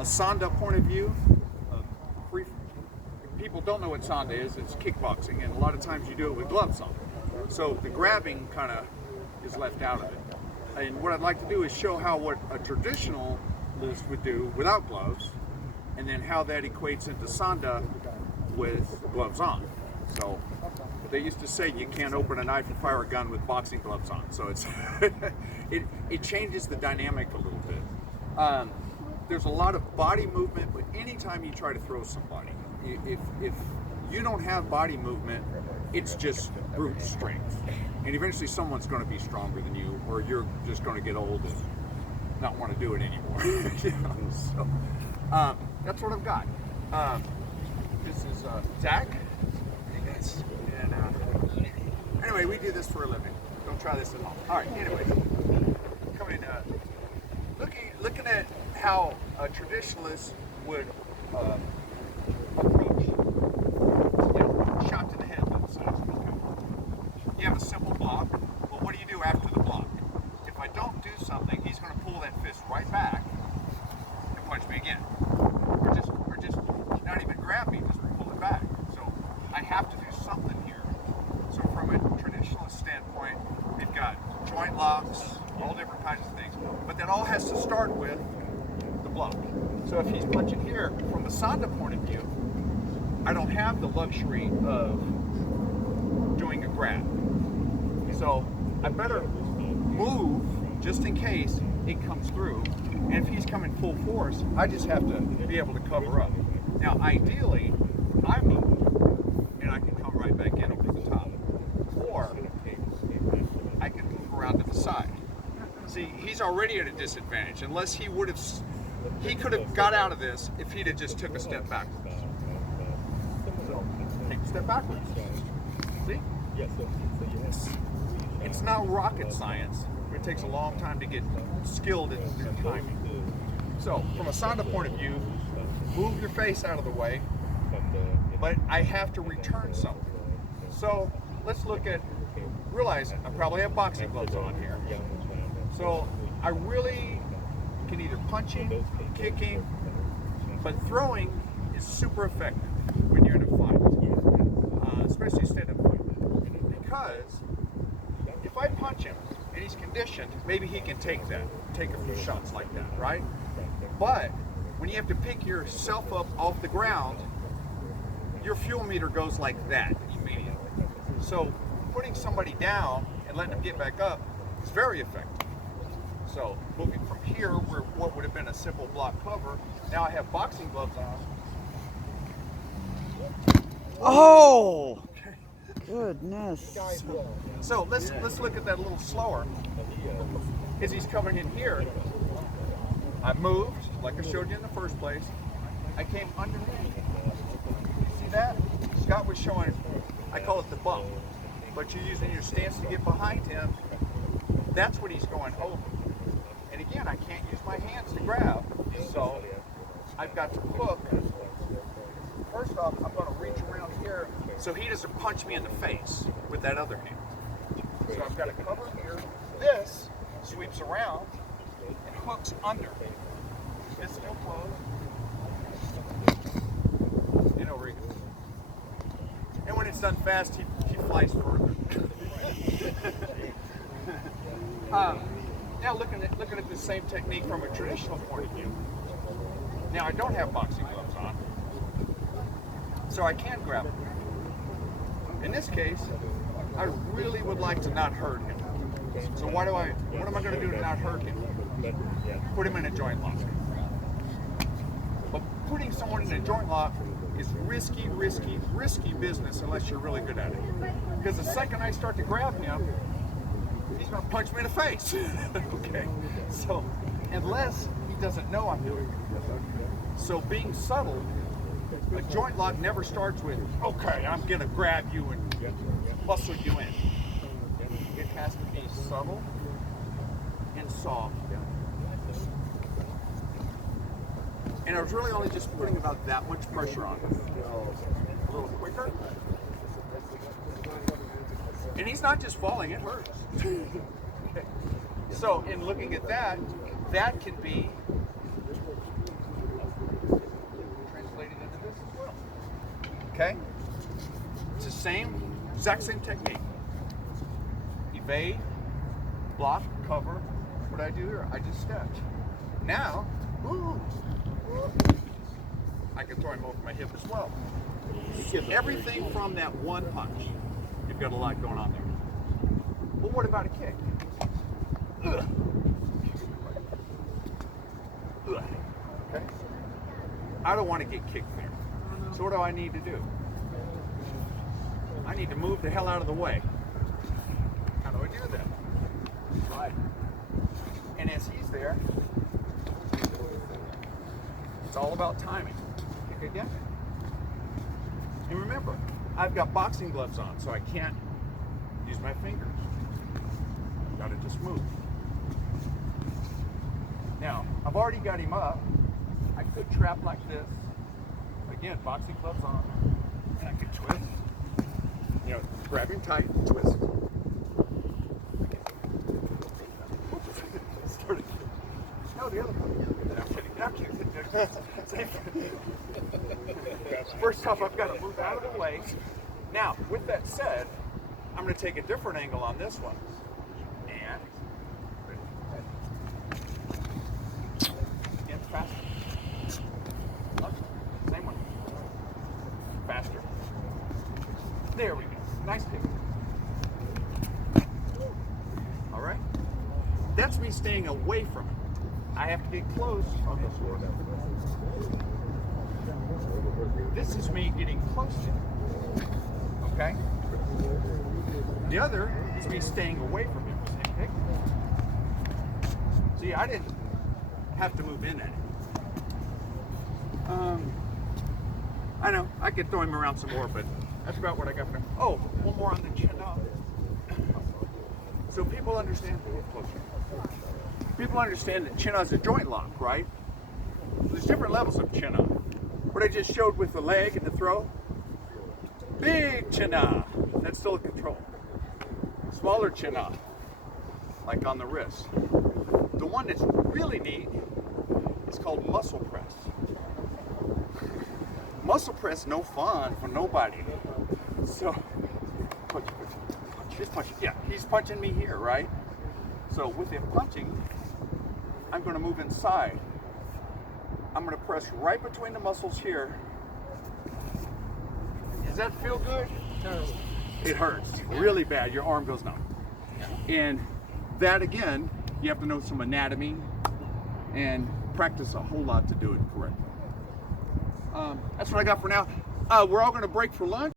a Sanda point of view, free, people don't know what Sanda is. It's kickboxing, and a lot of times you do it with gloves on. So the grabbing kind of is left out of it. And what I'd like to do is show how what a traditionalist would do without gloves, and then how that equates into Sanda with gloves on. So they used to say you can't open a knife and fire a gun with boxing gloves on. So it's it changes the dynamic a little bit. There's a lot of body movement, but anytime you try to throw somebody, if you don't have body movement, it's just brute strength. And eventually someone's going to be stronger than you, or you're just going to get old and not want to do it anymore. You know? So that's what I've got. This is Zach. And anyway, we do this for a living. Don't try this at home. All right, anyway, coming looking at how a traditionalist would approach shot to the head, let's say. You have a simple block, but what do you do after the block? If I don't do something, he's going to pull that fist right back and punch me again. Or just not even grab me, just pull it back. So I have to do something here. So from a traditionalist standpoint, we've got joint locks, all different kinds of things, but that all has to start with the block. So if he's punching here, from the Sanda point of view, I don't have the luxury of doing a grab. So I better move just in case it comes through. And if he's coming full force, I just have to be able to cover up. Now, ideally, I move and I can come right back in over the top. Or I can move around to the side. See, he's already at a disadvantage unless he could have got out of this if he'd have just took a step backwards. So, take a step backwards. See? It's not rocket science. It takes a long time to get skilled in timing. So, from a Sanda point of view, move your face out of the way, but I have to return something. So, let's realize I probably have boxing gloves on here. So, I really can either punching, kicking, but throwing is super effective when you're in a fight, especially stand-up fight, because if I punch him and he's conditioned, maybe he can take a few shots like that, right? But when you have to pick yourself up off the ground, your fuel meter goes like that immediately. So putting somebody down and letting them get back up is very effective. So moving from here, where what would have been a simple block cover, now I have boxing gloves on. Oh! Goodness. So let's look at that a little slower. As he's coming in here, I moved, like I showed you in the first place. I came underneath. See that? Scott was showing, I call it the bump. But you're using your stance to get behind him. That's what he's going over. And again, I can't use my hands to grab. So I've got to hook. First off, I'm going to reach around here so he doesn't punch me in the face with that other hand. So I've got to cover here. This sweeps around and hooks under. It's still closed. And over here. And when it's done fast, he flies further. Now looking at the same technique from a traditional point of view. Now I don't have boxing gloves on, so I can grab him. In this case, I really would like to not hurt him. So what am I going to do to not hurt him? Put him in a joint lock. But putting someone in a joint lock is risky business unless you're really good at it. Because the second I start to grab him, he's going to punch me in the face. Okay? So, unless he doesn't know I'm doing it. So being subtle, a joint lock never starts with, okay, I'm going to grab you and muscle you in. It has to be subtle and soft. And I was really only just putting about that much pressure on him. A little quicker. And he's not just falling, it hurts. Okay. So in looking at that, that can be Okay? It's the same, exact same technique. Evade, block, cover. What do I do here? I just stretch. Now, ooh, I can throw him over my hip as well. Everything from that one punch. You've got a lot going on there. Well, what about a kick? Ugh. Ugh. Okay? I don't want to get kicked there. So what do I need to do? I need to move the hell out of the way. How do I do that? Right. And as he's there, it's all about timing. Kick again. And remember, I've got boxing gloves on, so I can't use my fingers. I've got to just move. Now, I've already got him up. I could trap like this. Again, boxing gloves on. And I could twist. You know, grab him tight, twist. Started. No, the other one. I'm kidding. First off, I've got to move out of the way. Now, with that said, I'm going to take a different angle on this one. And again, faster. Up. Same one. Faster. There we go. Nice kick. All right. That's me staying away from it. I have to get close on this one. This is me getting close to it. Okay? The other is me staying away from him. Same kick. See, I didn't have to move in at it. I know, I could throw him around some more, but that's about what I got for him. Oh, one more on the chin up. So people understand, people understand that chin is a joint lock, right? There's different levels of chin up. What I just showed with the leg and the throw, big chin up, that's still a control. Smaller chin up, like on the wrist. The one that's really neat is called muscle press. Muscle press, no fun for nobody. So, punch, just punch. Yeah, he's punching me here, right? So with him punching, I'm going to move inside. I'm going to press right between the muscles here. Does that feel good? Terrible. It hurts really bad. Your arm goes numb. And that again, you have to know some anatomy and practice a whole lot to do it correctly. That's what I got for now. We're all going to break for lunch.